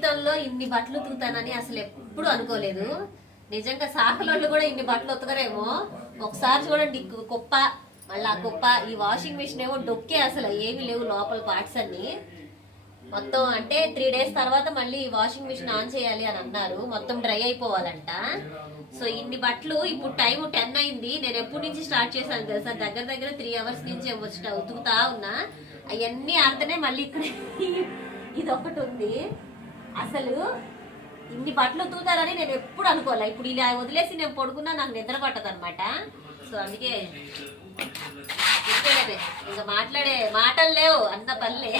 జీవితంలో ఇన్ని బట్టలు ఉతుకుతానని అసలు ఎప్పుడు అనుకోలేదు. నిజంగా సాకలోళ్ళు కూడా ఇన్ని బట్టలు ఉతకరేమో. ఒకసారి చూడండి కుప్ప, మళ్ళీ ఆ కుప్ప. ఈ వాషింగ్ మిషన్ ఏమో డొక్కే, అసలు ఏమీ లేవు లోపల పార్ట్స్ అన్ని మొత్తం. అంటే 3 days తర్వాత మళ్ళీ వాషింగ్ మిషన్ ఆన్ చేయాలి అని అన్నారు, మొత్తం డ్రై అయిపోవాలంట. సో ఇన్ని బట్టలు. ఇప్పుడు టైం 10 అయింది. నేను ఎప్పటి నుంచి స్టార్ట్ చేశాను తెలుసా? దగ్గర 3 hours నుంచి వచ్చిన ఉతుకుతా ఉన్నా. అవన్నీ ఆడితేనే మళ్ళీ ఇక్కడ ఇది ఒకటి ఉంది. అసలు ఇన్ని బట్టలు ఉతుకుతారని నేను ఎప్పుడు అనుకోలే. ఇప్పుడు ఇలా వదిలేసి నేను పడుకున్నా నాకు నిద్ర పట్టదు అనమాట. సో అందుకే ఇంకా మాట్లాడే మాటలు లేవు, అన్న పనులే.